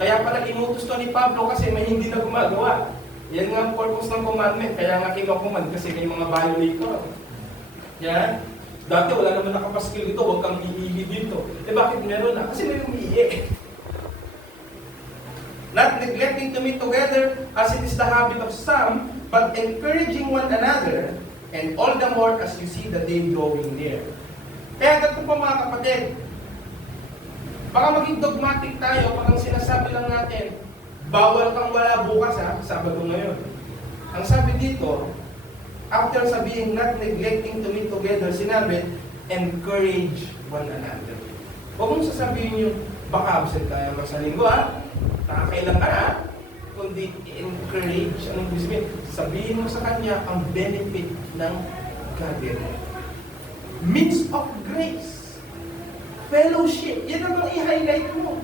Kaya pala inutos to ni Pablo kasi may hindi na gumagawa. Yan nga ang purpose ng commandment. Kaya nga kinukumand kasi may mga violator. Yan. Dati wala naman nakapaskil dito, huwag kang iihi dito. Bakit meron na? Kasi may umiihi. Not neglecting to meet together as it is the habit of some, but encouraging one another, and all the more as you see the day drawing near. Kaya ganito po mga kapatid, baka maging dogmatic tayo, parang sinasabi lang natin, bawal kang wala bukas ha, Sabado ngayon. Ang sabi dito, after sabihin not neglecting to meet together, sinabi, encourage one another. Huwag mong sasabihin nyo, baka absent tayo sa linggo ha, nakakailan ka na, kundi encourage. Anong ibig sabihin? Sabihin mo sa kanya ang benefit ng gathering. Means of grace. Fellowship. Yan ang i-highlight mo.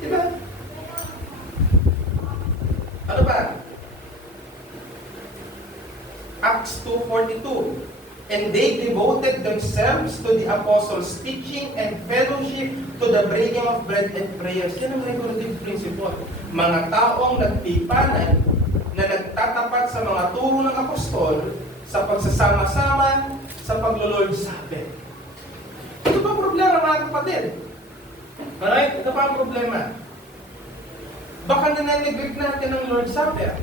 Diba? Ano ba? Acts 2:42. And they devoted themselves to the apostles' teaching and fellowship, to the breaking of bread and prayers. Yan ang regulative principle. Mga taong nagtipanan na nagtatapat sa mga turo ng apostol sa pagsasama-sama sa paglo-Lord Supper. Ito pa ang problema mga kapatid. Alright? Ito pa ang problema. Baka nananeglig natin ang Lord Supper.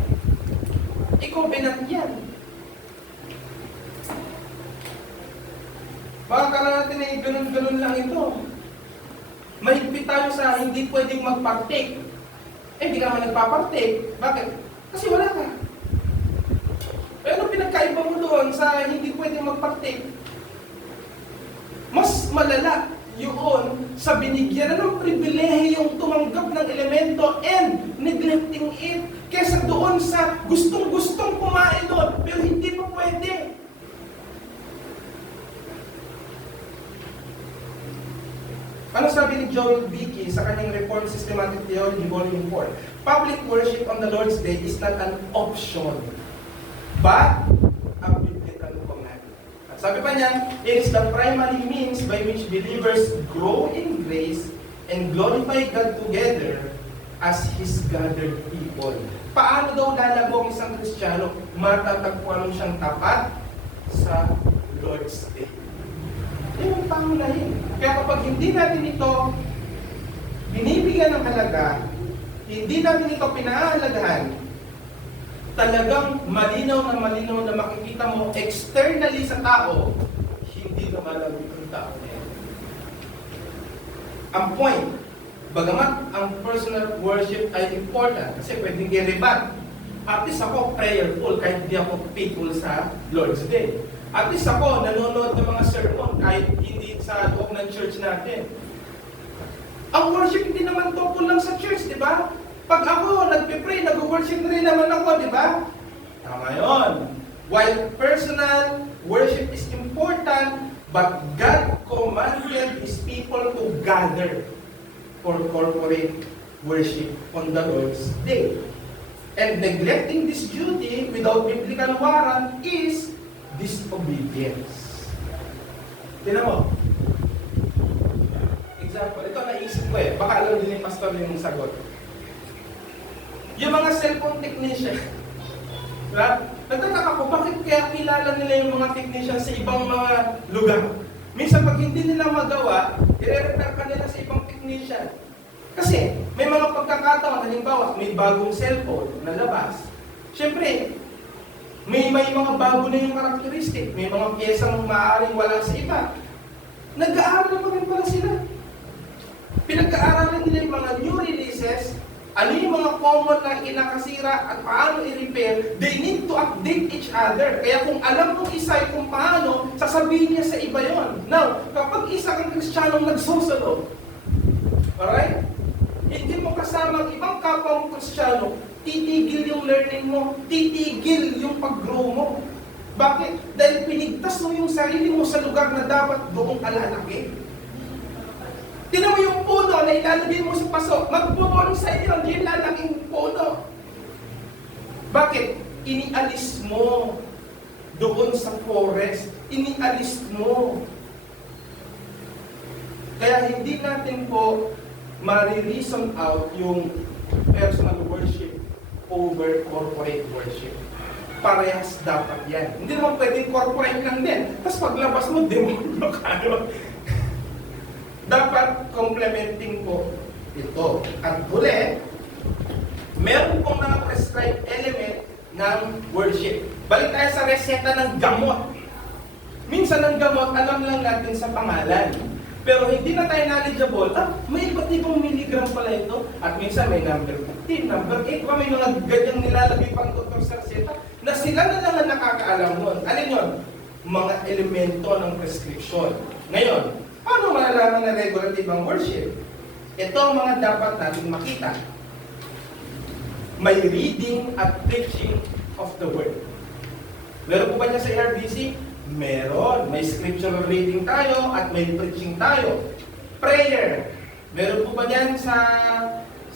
I-covenant yan. Baka kala natin ay ganun-ganun lang ito. Mahigpit tayo sa hindi pwedeng mag-partake. Hindi ka naman nagpa-partake. Bakit? Kasi wala ka. Pero ano pinagkaiba mo doon sa hindi pwedeng mag-partake? Mas malala yun sa binigyan ng pribilehiyong tumanggap ng elemento and neglecting it kesa doon sa gustong-gustong kumain doon pero hindi pa pwede. Ano sabi ni Joel Beakey sa kanyang Reformed Systematic Theology Volume 4? Public worship on the Lord's Day is not an option, but a biblical command. At sabi pa niya, it is the primary means by which believers grow in grace and glorify God together as His gathered people. Paano daw lalago ang isang Kristiyano? Matatagpuan mo siyang tapat sa Lord's Day. Yan ang pangunahin. Kaya kapag hindi natin ito binibigyan ng halaga, hindi natin ito pinahalagahan, talagang malinaw na makikita mo externally sa tao, hindi lumalamig ang tao na yan. Ang point, bagamat ang personal worship ay important, kasi pwedeng i-rebat. At least ako prayerful kahit hindi ako faithful sa Lord's Day. At least ako nanonood ng mga sermon kahit hindi sa loob ng church natin. Ang worship hindi naman tungkol lang sa church, di ba? Pag ako nagpe-pray, nag-worship rin naman ako, di ba? Tama yun. While personal worship is important, but God commanded His people to gather for corporate worship on the Lord's Day. And neglecting this duty without biblical warrant is disobedience. Tignan mo. Example, ito naisip ko baka alam din ni pastor yung sagot. Yung mga cellphone technician, diba? Nagtataka ko, bakit kaya kilala nila yung mga technician sa ibang mga lugar? Minsan pag hindi nila magawa, i-refer ka nila sa ibang technician. Kasi may mga pagkakataon, halimbawa, may bagong cellphone na labas. Siyempre, may mga bago na yung karakteristik, may mga piyesang maaaring wala sa iba. Nag-aaral pa rin pala sila. Pinag-aaralan nila yung mga new releases ano yung mga common na kinakasira at paano i-repair, they need to update each other. Kaya kung alam ng isa kung paano, sasabihin niya sa iba yon. Now, kapag isa kang Kristiyanong nagsusunod, alright? Hindi mo kasama ang ibang kapwa mo Kristiyano, titigil yung learning mo, titigil yung pag-grow mo. Bakit? Dahil pinigtas mo yung sarili mo sa lugar na dapat doong kalalaki. Tinan mo yung puno na ilalagay mo sa paso, magpupulong sa iyo, hindi lalaking puno. Bakit? Inialis mo doon sa forest. Inialis mo. Kaya hindi natin po ma-reason out yung personal worship over corporate worship. Parehas dapat yan. Hindi naman pwedeng corporate lang din. Tapos paglabas mo, demonyo ka. Dapat complementing po ito. At huli, meron pong mga prescribed element ng worship. Balik tayo sa reseta ng gamot. Minsan ang gamot, alam lang natin sa pangalan. Pero hindi na tayo knowledgeable, may iba't ibang milligram pala ito. At minsan may number 15, number 8, may mga ganyang nilalagay pang doktor sa reseta na sila na lang ang nakakaalam nun. Alin yun? Mga elemento ng prescription. Ngayon, paano malalaman na regulative ang worship? Ito ang mga dapat natin makita. May reading at preaching of the word. Meron po ba niya sa RBC? Meron. May scriptural reading tayo at may preaching tayo. Prayer. Meron po ba niyan sa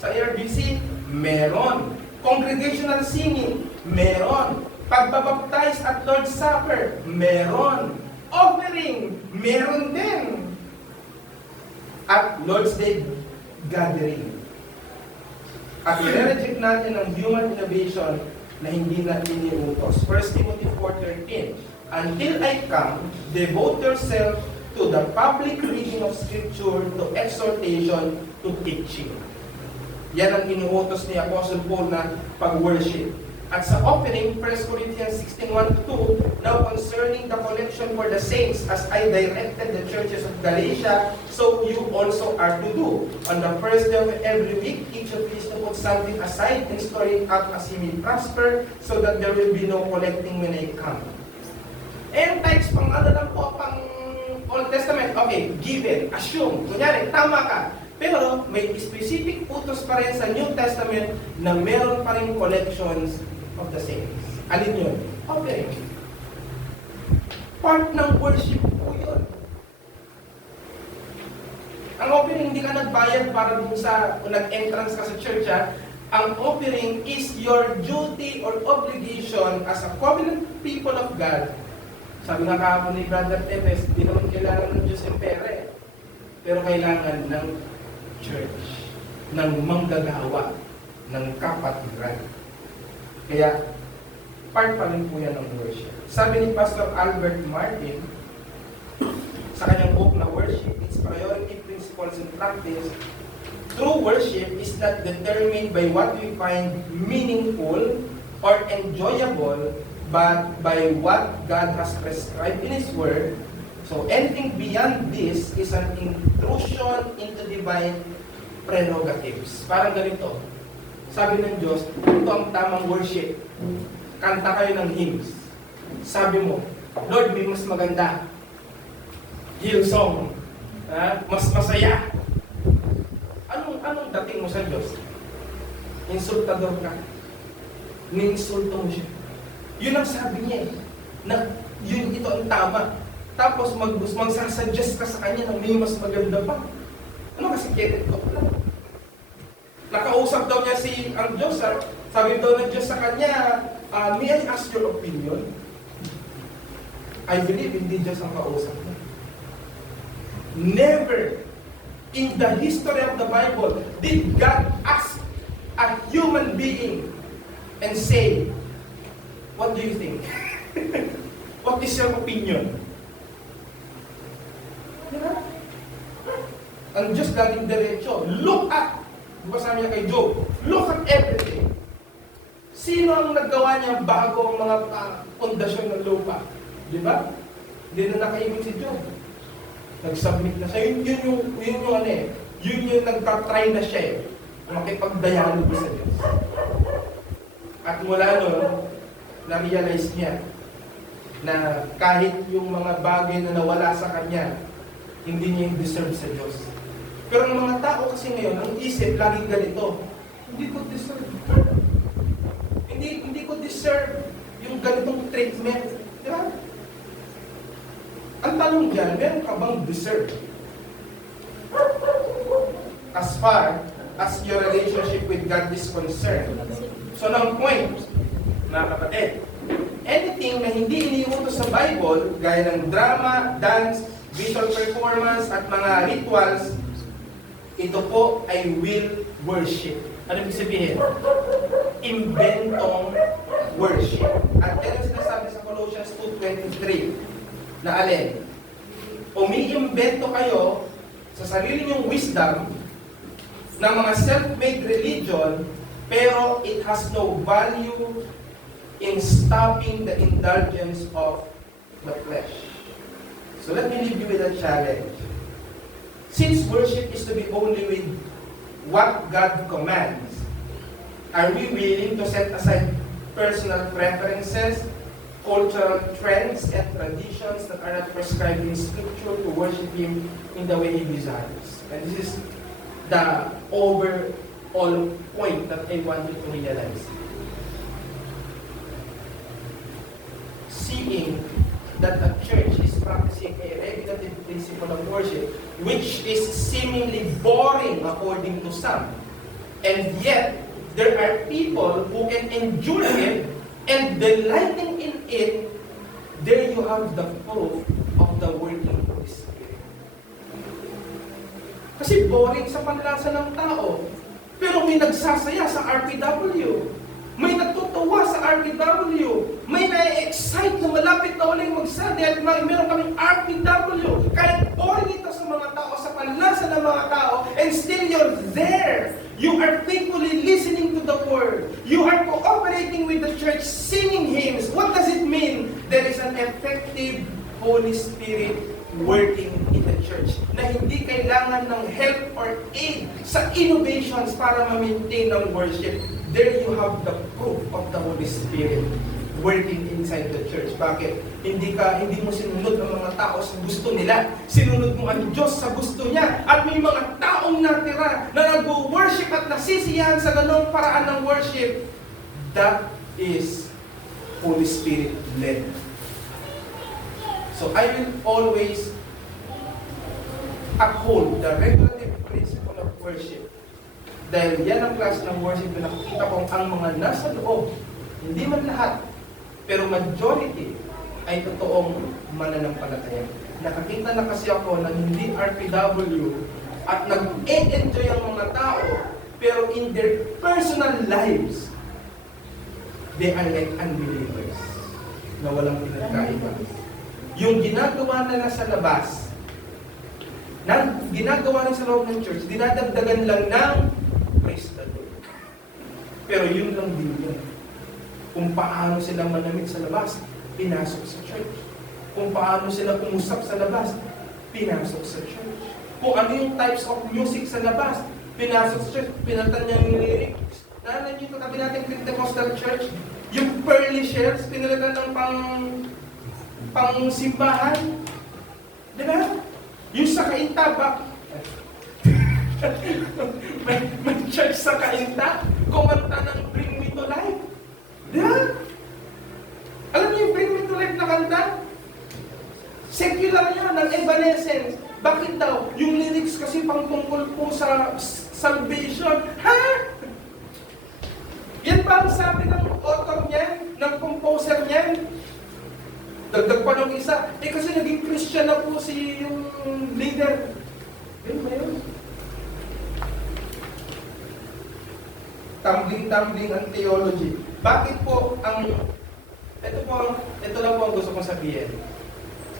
RBC? Meron. Congregational singing? Meron. Pagbabaptize at Lord's Supper? Meron. Offering? Meron din. At Lord's Day gathering. At i-reject natin ang human innovation na hindi natin iniutos. 1 Timothy 4:13. Until I come, devote yourself to the public reading of Scripture, to exhortation, to teaching. Yan ang inuutos ni Apostle Paul na pag-worship. At sa offering, 1 Corinthians 16:1-2, now concerning the collection for the saints, as I directed the churches of Galatia, so you also are to do. On the first day of every week, each of you is to put something aside and store it up as he may prosper, so that there will be no collecting when I come. And types pang ano lang po, pang Old Testament, okay, given, assume, kunyari, tama ka. Pero may specific utos pa rin sa New Testament na meron pa rin collections of the saints. Alin yun? Okay. Part ng worship po yun. Ang offering, hindi ka nagbayad para dun sa, kung nag-entrance ka sa church, ha? Ang offering is your duty or obligation as a covenant people of God. Sabi nga kahapon ni Brother Tevez, hindi naman kailangan ng Diyos yung pere. Pero kailangan ng church, ng manggagawa, ng kapatiran. Kaya, part pa rin po yan ng worship. Sabi ni Pastor Albert Martin, sa kanyang book na Worship, Its Priority, Principles, and Practice, true worship is not determined by what we find meaningful or enjoyable, but by what God has prescribed in His Word. So anything beyond this is an intrusion into divine prerogatives. Parang ganito. Sabi ng Diyos, ito ang tamang worship. Kanta kayo ng hymns. Sabi mo, Lord, may mas maganda. Hillsong. Mas masaya. Anong dating mo sa Diyos? Insultador ka. Ninsulto mo siya. Yun ang sabi niya na yun ito ang tama. Tapos magsasuggest ka sa kanya na may mas maganda pa. Ano kasi kirit ko pala? Nakausap daw niya ang Diyos. Sabi daw ng Diyos sa kanya, may I ask your opinion? I believe hindi Diyos ang kausap niya. Never in the history of the Bible did God ask a human being and say, what do you think? What is your opinion? Diba? Ang Diyos galing diretso. Look at, sabi niya kay Job, look at everything. Sino ang naggawa niya bago ang mga pundasyon ng lupa? Di ba? Hindi na nakaimik si Job. Nag-submit na siya. Yun yung nagtatry na siya eh. makipag-dialogue sa Diyos. At mula noon, na-realize niya na kahit yung mga bagay na nawala sa kanya, hindi niya yung deserve sa Diyos. Pero ang mga tao kasi ngayon, ang isip laging ganito, hindi ko deserve. Hindi ko deserve yung ganitong treatment. Di ba? Ang tanong dyan, meron ka bang deserve? As far as your relationship with God is concerned. So, ng point, mga kapatid, anything na hindi iniutos sa Bible, gaya ng drama, dance, visual performance, at mga rituals, ito po ay will worship. Ano ibig sabihin? Inventong worship. At yan ang sinasabi sa Colossians 2:23 na alin? Umiimbento kayo sa sarili niyong wisdom ng mga self-made religion, pero it has no value in stopping the indulgence of the flesh. So let me leave you with a challenge. Since worship is to be only with what God commands, are we willing to set aside personal preferences, cultural trends, and traditions that are not prescribed in Scripture to worship Him in the way He desires? And this is the overall point that I want you to realize. Seeing that a church is practicing a regulative principle of worship, which is seemingly boring according to some, and yet there are people who can endure it and delighting in it, there you have the proof of the working of the Spirit. Kasi boring sa panlasa ng tao, pero may nagsasaya sa RPW. May nagtutuwa sa RPW. May na-excite na malapit na uling magsadya at meron kaming RPW. Kahit boring ito sa mga tao, sa panlasa ng mga tao, and still you're there. You are faithfully listening to the Word. You are cooperating with the church, singing hymns. What does it mean? There is an effective Holy Spirit working in the church na hindi kailangan ng help or aid sa innovations para ma-maintain ang worship. There you have the proof of the Holy Spirit working inside the church. Bakit? Hindi mo sinunod ang mga tao sa gusto nila. Sinunod mo ang Diyos sa gusto niya. At may mga taong natira na nag-worship at nasisiyahan sa ganong paraan ng worship. That is Holy Spirit led. So I will always uphold the regulative principle of worship. Dahil yan ang klase ng worship na nakikita kong ang mga nasa loob, hindi man lahat, pero majority ay totoong mananampalataya. Nakakita na kasi ako na hindi RPW at nag-enjoy ang mga tao, pero in their personal lives, they are like unbelievers na walang pinagkaiba. Yung ginagawa nila sa labas, ginagawa nila sa loob ng church, dinadagdagan lang ng praise the Lord. Pero yun lang din yun. Kung paano sila manamit sa labas, pinasok sa church. Kung paano sila umusap sa labas, pinasok sa church. Kung ano yung types of music sa labas, pinasok sa church. Pinalitan niya yung lyrics. Naalala niyo ito, kami natin Pentecostal Church, yung pearly shells, pinalitan ng pang simbahan. Diba? Yung sa kaintabak, may church sa Kainta, kumanta ng Bring Me to Life. Diba? Alam niyo yung Bring Me to Life na kanta? Secular yun, ng Evanescence. Bakit daw? Yung lyrics kasi pang tungkol po sa salvation. Ha? Yan ba ang sabi ng author niyan, ng composer niyan? Dagdag pa ng isa, kasi naging Christian na po si yung leader. Yun ba yun? Tumbling ang theology. Bakit po ito lang po ang gusto kong sabihin.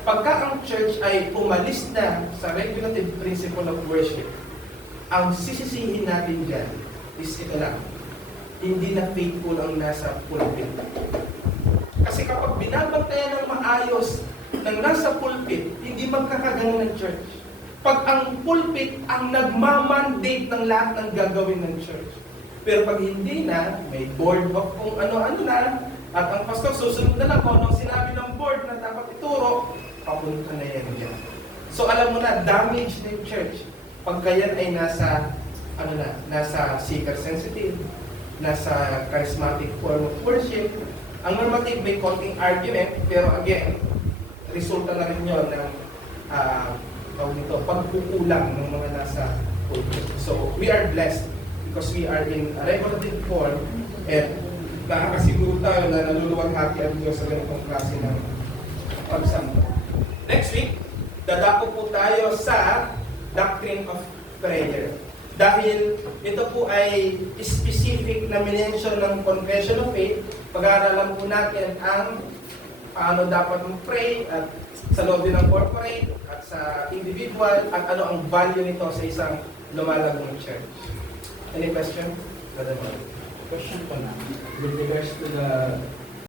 Pagka ang church ay umalis na sa regulative principle of worship, ang sisisihin natin dyan is ito lang. Hindi na faithful ang nasa pulpit. Kasi kapag binabantayan ng maayos ng nasa pulpit, hindi magkakagano ng church. Pag ang pulpit ang nagmamandate ng lahat ng gagawin ng church. Pero pag hindi na, may board of kung ano-ano na, at ang pastor susunod na lang kung anong sinabi ng board na dapat ituro, papunta na yan dyan. So alam mo na, damage na yung church. Pagka yan ay nasa seeker sensitive, nasa charismatic form of worship, ang normative may konting argument, pero again, resulta na rin yun ng pagkukulang ng mga nasa pulpit. So we are blessed because we are in a regulated form and nakakasiguro tayo na naluluwalhati ang Diyos sa ganitong klase ng pagsamba. Next week, dadako po tayo sa doctrine of prayer. Dahil ito po ay specific na minention ng Confession of Faith, pag-aaralan po natin ang paano dapat mag-pray at sa loob din ng corporate at sa individual at ano ang value nito sa isang lumalagong church. Any question? Question ko na, with regards to the